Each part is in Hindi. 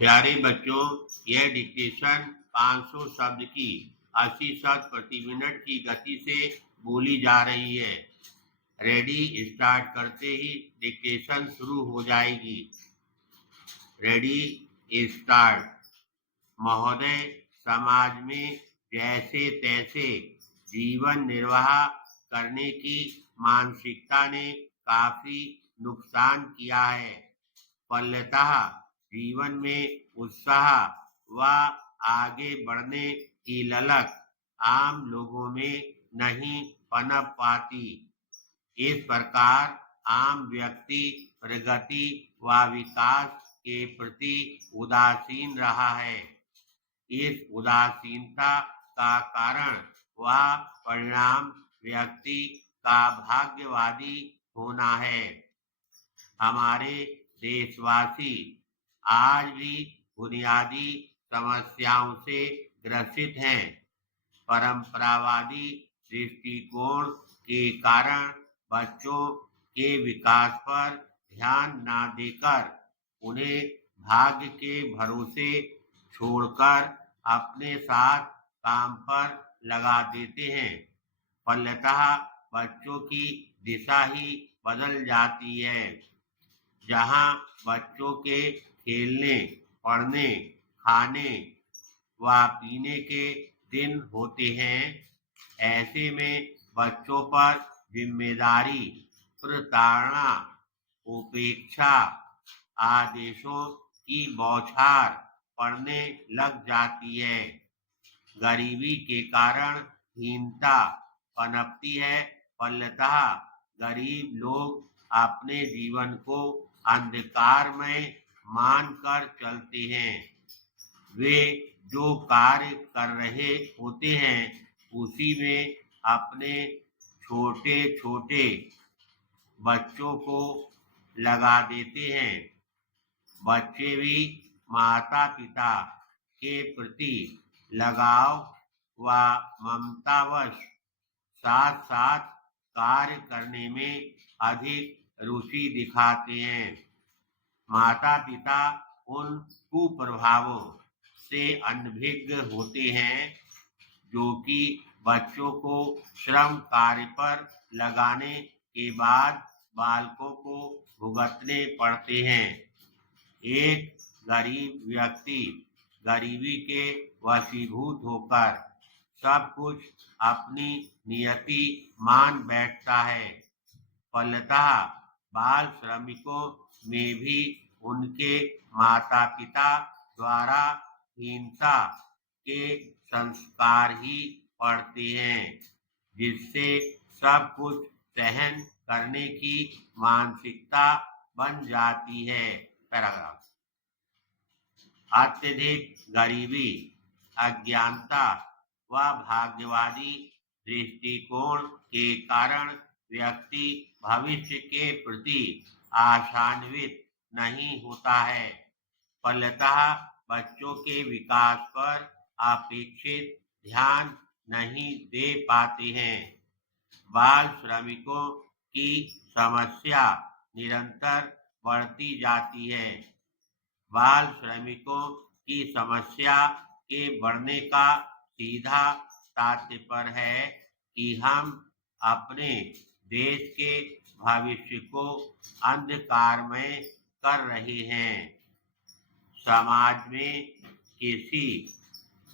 प्यारे बच्चों, यह डिक्टेशन 500 शब्द की 80 शब्द प्रति मिनट की गति से बोली जा रही है। रेडी स्टार्ट करते ही डिक्टेशन शुरू हो जाएगी। Ready start. महोदय, समाज में जैसे तैसे जीवन निर्वाह करने की मानसिकता ने काफी नुकसान किया है। फलतः जीवन में उत्साह व आगे बढ़ने की ललक आम लोगों में नहीं पनप पाती। इस प्रकार आम व्यक्ति प्रगति व विकास के प्रति उदासीन रहा है। इस उदासीनता का कारण व परिणाम व्यक्ति का भाग्यवादी होना है। हमारे देशवासी आज भी बुनियादी समस्याओं से ग्रसित हैं। परंपरावादी दृष्टिकोण के कारण बच्चों के विकास पर ध्यान न देकर उन्हें भाग्य के भरोसे छोड़कर अपने साथ काम पर लगा देते हैं। फलतः बच्चों की दिशा ही बदल जाती है। जहाँ बच्चों के खेलने, पढ़ने, खाने व पीने के दिन होते हैं, ऐसे में बच्चों पर जिम्मेदारी, प्रताड़ना, उपेक्षा, आदेशों की बौछार पड़ने लग जाती है। गरीबी के कारण हीनता पनपती है। फलतः गरीब लोग अपने जीवन को अंधकार में मानकर चलते हैं। वे जो कार्य कर रहे होते हैं उसी में अपने छोटे छोटे बच्चों को लगा देते हैं। बच्चे भी माता पिता के प्रति लगाव व ममतावश साथ साथ कार्य करने में अधिक रुचि दिखाते हैं। माता पिता उन कुप्रभावों से अनभिज्ञ होते हैं जो कि बच्चों को श्रम कार्य पर लगाने के बाद बालकों को भुगतने पड़ते हैं। एक गरीब व्यक्ति गरीबी के वशीभूत होकर सब कुछ अपनी नियति मान बैठता है। फलतः बाल श्रमिकों में भी उनके माता पिता द्वारा हिंसा के संस्कार ही पड़ते हैं, जिससे सब कुछ सहन करने की मानसिकता बन जाती है। पैराग्राफ। अत्यधिक गरीबी, अज्ञानता व भाग्यवादी दृष्टिकोण के कारण व्यक्ति भविष्य के प्रति आशान्वित नहीं होता है। फलतः बच्चों के विकास पर अपेक्षित ध्यान नहीं दे पाते हैं। बाल श्रमिकों की समस्या निरंतर बढ़ती जाती है। बाल श्रमिकों की समस्या के बढ़ने का सीधा तात्पर्य है कि हम अपने देश के भविष्य को अंधकारमय कर रहे हैं। समाज में किसी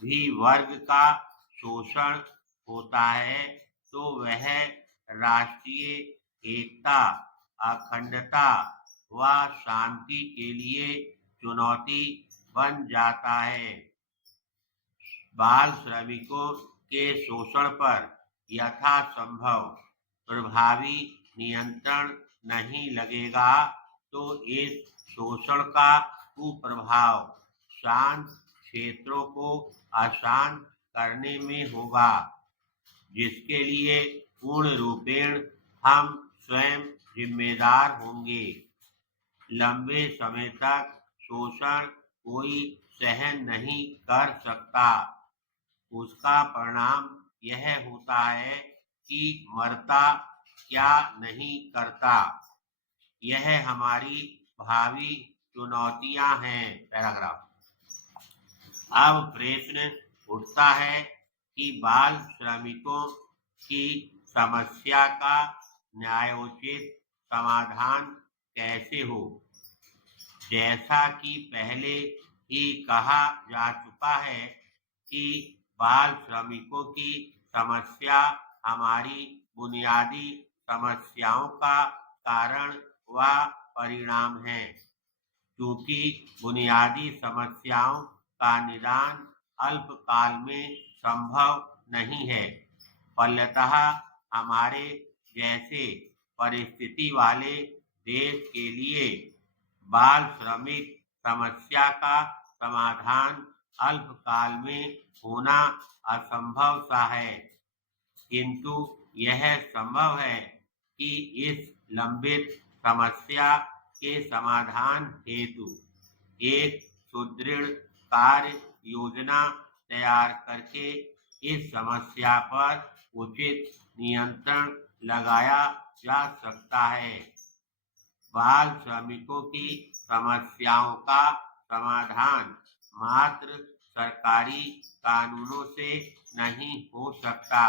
भी वर्ग का शोषण होता है तो वह राष्ट्रीय एकता, अखंडता व शांति के लिए चुनौती बन जाता है। बाल श्रमिकों के शोषण पर यथासंभव प्रभावी नियंत्रण नहीं लगेगा तो इस शोषण का कुप्रभाव शांत क्षेत्रों को अशांत करने में होगा, जिसके लिए पूर्ण रूपेण हम स्वयं जिम्मेदार होंगे। लंबे समय तक शोषण कोई सहन नहीं कर सकता। उसका परिणाम यह होता है कि मरता क्या नहीं करता। यह हमारी भावी चुनौतियां हैं। पैराग्राफ। अब प्रश्न उठता है कि बाल श्रमिकों की समस्या का न्यायोचित समाधान कैसे हो। जैसा कि पहले ही कहा जा चुका है कि बाल श्रमिकों की समस्या हमारी बुनियादी समस्याओं का कारण व परिणाम है। क्योंकि बुनियादी समस्याओं का निदान अल्पकाल में संभव नहीं है, फलतः हमारे जैसे परिस्थिति वाले देश के लिए बाल श्रमिक समस्या का समाधान अल्पकाल में होना असंभव सा है, किंतु यह संभव है कि इस लंबित समस्या के समाधान हेतु एक सुदृढ़ कार्य योजना तैयार करके इस समस्या पर उचित नियंत्रण लगाया जा सकता है। बाल श्रमिकों की समस्याओं का समाधान मात्र सरकारी कानूनों से नहीं हो सकता।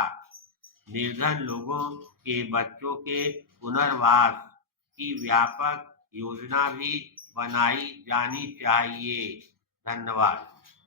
निर्धन लोगों के बच्चों के पुनर्वास की व्यापक योजना भी बनाई जानी चाहिए। धन्यवाद।